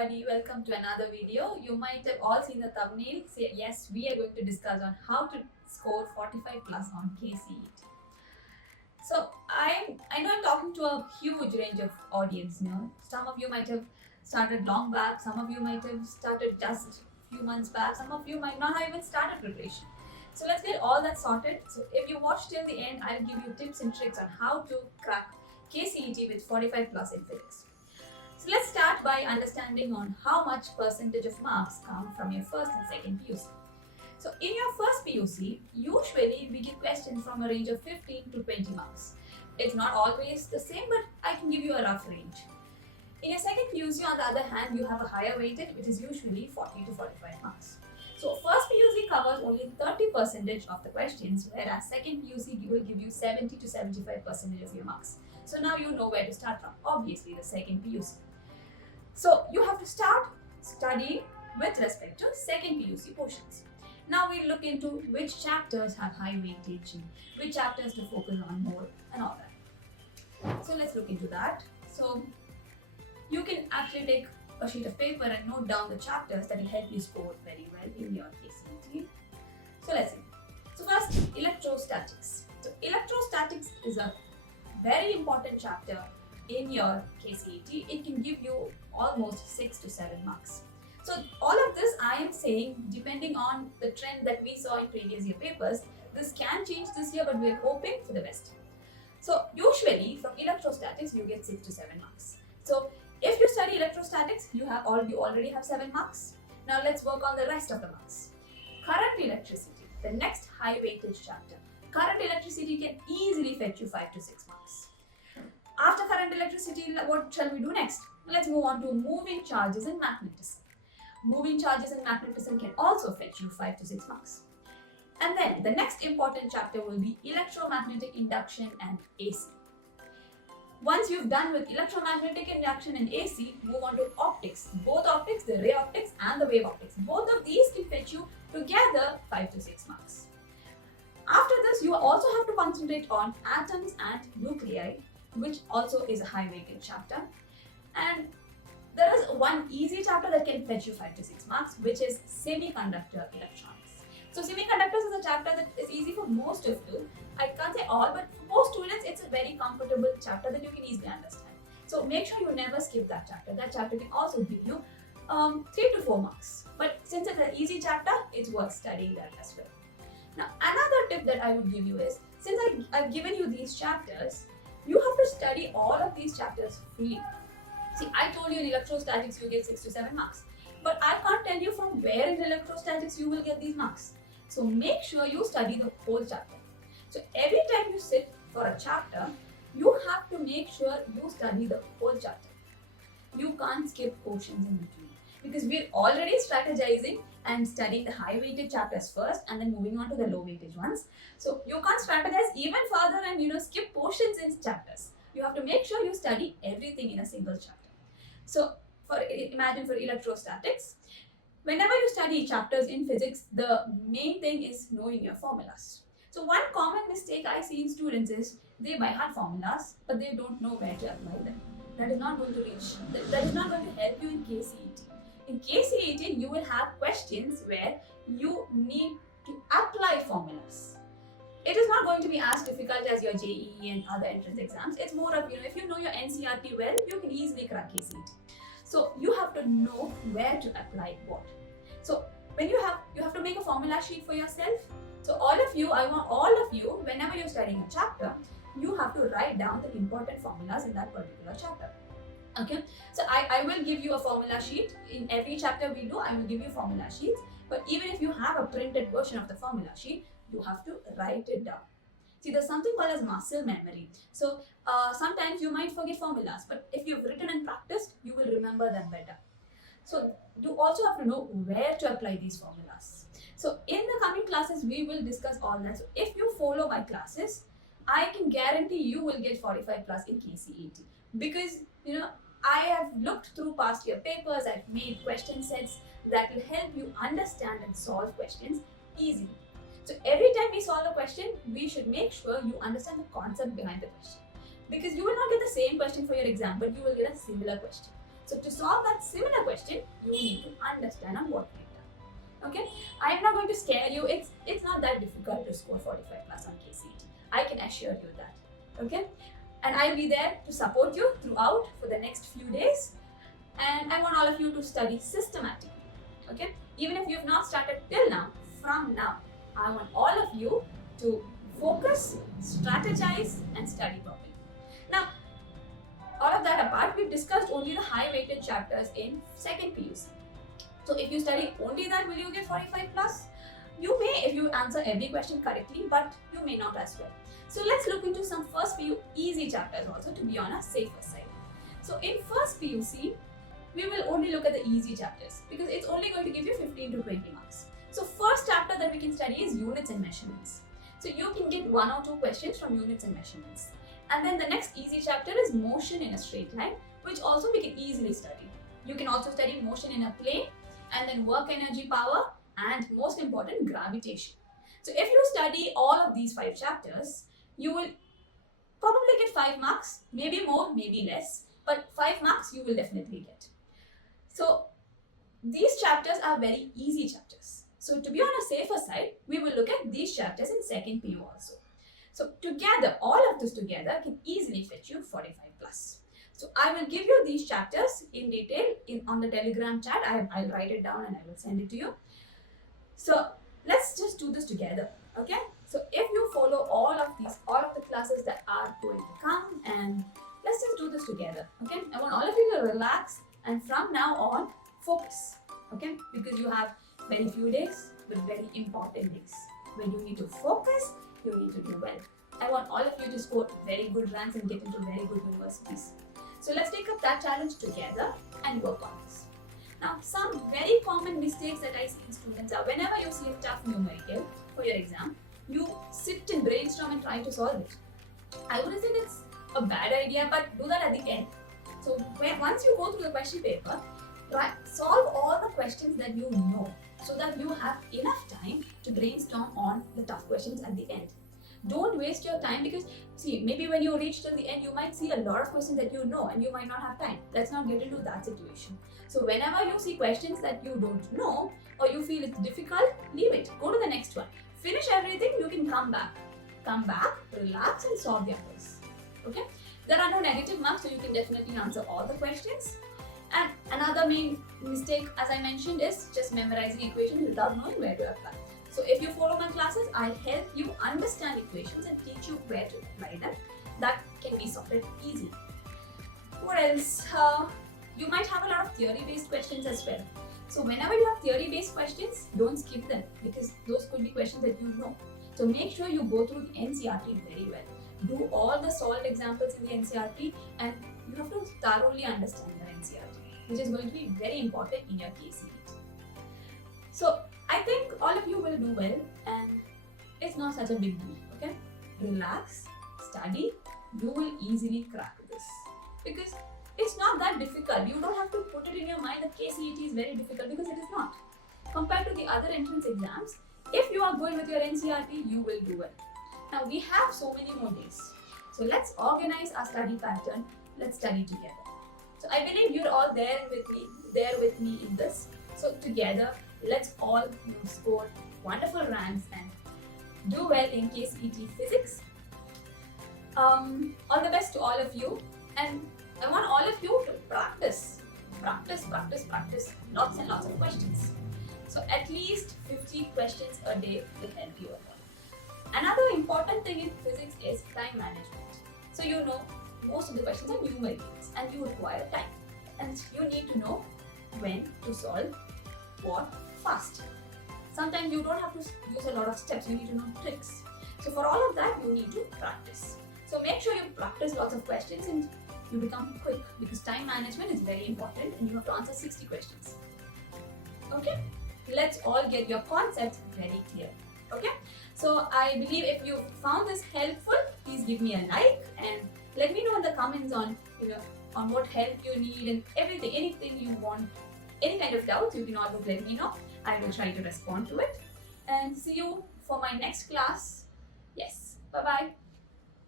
everybody, welcome to another video. You might have all seen the thumbnail. Say yes, we are going to discuss on how to score 45 plus on KCET. So I know I'm talking to a huge range of audience now. Some of you might have started long back, some of you might have started just few months back, some of you might not have even started preparation. So let's get all that sorted. So if you watch till the end, I'll give you tips and tricks on how to crack KCET with 45 plus in physics. So let's start by understanding on how much percentage of marks come from your first and second PUC. So in your first PUC, usually we get questions from a range of 15 to 20 marks. It's not always the same, but I can give you a rough range. In your second PUC, on the other hand, you have a higher weighted, which is usually 40 to 45 marks. So first PUC covers only 30% of the questions, whereas second PUC will give you 70 to 75% of your marks. So now you know where to start from, obviously the second PUC. So you have to start studying with respect to second PUC portions. Now we'll look into which chapters have high weightage, which chapters to focus on more and all that. So let's look into that. So you can actually take a sheet of paper and note down the chapters that will help you score very well in your KCET. So let's see. So first, electrostatics. So electrostatics is a very important chapter in your KCET. It can give you almost 6 to 7 marks. So all of this I am saying depending on the trend that we saw in previous year papers. This can change this year, but we are hoping for the best. So usually from electrostatics you get 6 to 7 marks. So if you study electrostatics, you already have 7 marks. Now let's work on the rest of the marks. Current electricity, the next high weightage chapter. Current electricity can easily fetch you 5 to 6 marks. After current electricity, what shall we do next? Let's move on to moving charges and magnetism. Moving charges and magnetism can also fetch you 5 to 6 marks. And then the next important chapter will be electromagnetic induction and AC. Once you've done with electromagnetic induction and AC, move on to optics. Both optics, the ray optics and the wave optics. Both of these can fetch you together 5 to 6 marks. After this, you also have to concentrate on atoms and nuclei, which also is a high weighted chapter. And there is one easy chapter that can fetch you 5 to 6 marks, which is semiconductor electronics. So semiconductors is a chapter that is easy for most of you. I can't say all, but for most students, it's a very comfortable chapter that you can easily understand. So make sure you never skip that chapter. That chapter can also give you 3 to 4 marks. But since it's an easy chapter, it's worth studying that as well. Now, another tip that I would give you is, since I've given you these chapters, you have to study all of these chapters freely. See, I told you in electrostatics you get 6 to 7 marks, but I can't tell you from where in electrostatics you will get these marks. So make sure you study the whole chapter. So every time you sit for a chapter, you have to make sure you study the whole chapter. You can't skip portions in between, because we're already strategizing and studying the high weighted chapters first and then moving on to the low weightage ones. So you can't strategize even further and skip portions in chapters. You have to make sure you study everything in a single chapter. So imagine for electrostatics, whenever you study chapters in physics, the main thing is knowing your formulas. So one common mistake I see in students is they by heart formulas, but they don't know where to apply them. That is not going to that is not going to help you in KCET. In KCET, you will have questions where you need to apply formulas. It is not going to be as difficult as your JEE and other entrance exams. It's more of, if you know your NCERT well, you can easily crack KCET. So you have to know where to apply what. So when you have to make a formula sheet for yourself. So I want all of you, whenever you're studying a chapter, you have to write down the important formulas in that particular chapter. Okay, so I will give you a formula sheet. In every chapter we do, I will give you formula sheets. But even if you have a printed version of the formula sheet, you have to write it down. See, there's something called as muscle memory. So sometimes you might forget formulas, but if you've written and practiced, you will remember them better. So you also have to know where to apply these formulas. So in the coming classes, we will discuss all that. So if you follow my classes, I can guarantee you will get 45 plus in KCET, because I have looked through past year papers. I've made question sets that will help you understand and solve questions easily. So every time we solve a question, we should make sure you understand the concept behind the question, because you will not get the same question for your exam, but you will get a similar question. So to solve that similar question, you need to understand on what we've done. Okay, I am not going to scare you. It's not that difficult to score 45 plus on KCET. I can assure you that. Okay, and I'll be there to support you throughout for the next few days. And I want all of you to study systematically. Okay, even if you have not started till now, from now, I want all of you to focus, strategize, and study properly. Now, all of that apart, we've discussed only the high weighted chapters in second PUC. So if you study only that, will you get 45 plus? You may if you answer every question correctly, but you may not as well. So let's look into some first PU easy chapters also to be on a safer side. So in first PUC, we will only look at the easy chapters because it's only going to give you 15 to 20 marks. So first chapter that we can study is units and measurements. So you can get 1 or 2 questions from units and measurements. And then the next easy chapter is motion in a straight line, which also we can easily study. You can also study motion in a plane and then work energy power and most important gravitation. So if you study all of these 5 chapters, you will probably get 5 marks, maybe more, maybe less, but 5 marks you will definitely get. So these chapters are very easy chapters. So to be on a safer side, we will look at these chapters in second PU also. So together, all of this together can easily fetch you 45 plus. So I will give you these chapters in detail on the Telegram chat. I'll write it down and I will send it to you. So let's just do this together, okay? So if you follow all of the classes that are going to come, and let's just do this together, okay? I want all of you to relax and from now on, focus, okay? Because you have very few days, but very important days. When you need to focus, you need to do well. I want all of you to score very good ranks and get into very good universities. So let's take up that challenge together and work on this. Now, some very common mistakes that I see in students are whenever you see a tough numerical for your exam, you sit and brainstorm and try to solve it. I wouldn't say that's a bad idea, but do that at the end. So once you go through the question paper, solve all the questions that you know so that you have enough time to brainstorm on the tough questions at the end. Don't waste your time because, see, maybe when you reach till the end, you might see a lot of questions that you know and you might not have time. Let's not get into that situation. So whenever you see questions that you don't know or you feel it's difficult, leave it. Go to the next one. Finish everything, you can come back. Come back, relax and solve the others. Okay? There are no negative marks, so you can definitely answer all the questions. And another main mistake, as I mentioned, is just memorizing equations without knowing where to apply. So if you follow my classes, I'll help you understand equations and teach you where to apply them. That can be sorted easily. What else? You might have a lot of theory-based questions as well. So whenever you have theory-based questions, don't skip them because those could be questions that you know. So make sure you go through the NCERT very well. Do all the solved examples in the NCERT and you have to thoroughly understand the NCERT, which is going to be very important in your KCET. So I think all of you will do well and it's not such a big deal, okay? Relax, study, you will easily crack this because it's not that difficult. You don't have to put it in your mind that KCET is very difficult because it is not. Compared to the other entrance exams, if you are good with your NCERT, you will do well. Now we have so many more days. So let's organize our study pattern. Let's study together. So I believe you're all there with me in this. So together, let's all score wonderful ranks and do well in KCET physics. All the best to all of you, and I want all of you to practice. Lots and lots of questions. So at least 50 questions a day will help you a lot. Another important thing in physics is time management. So you know most of the questions are numericals and you require time. And you need to know when to solve what fast. Sometimes you don't have to use a lot of steps, you need to know tricks. So for all of that, you need to practice. So make sure you practice lots of questions and you become quick because time management is very important and you have to answer 60 questions. Okay? Let's all get your concepts very clear. Okay? So I believe if you found this helpful, please give me a like and let me know in the comments on what help you need and everything, anything you want, any kind of doubts, you can always let me know. I will try to respond to it. And see you for my next class. Yes. Bye-bye.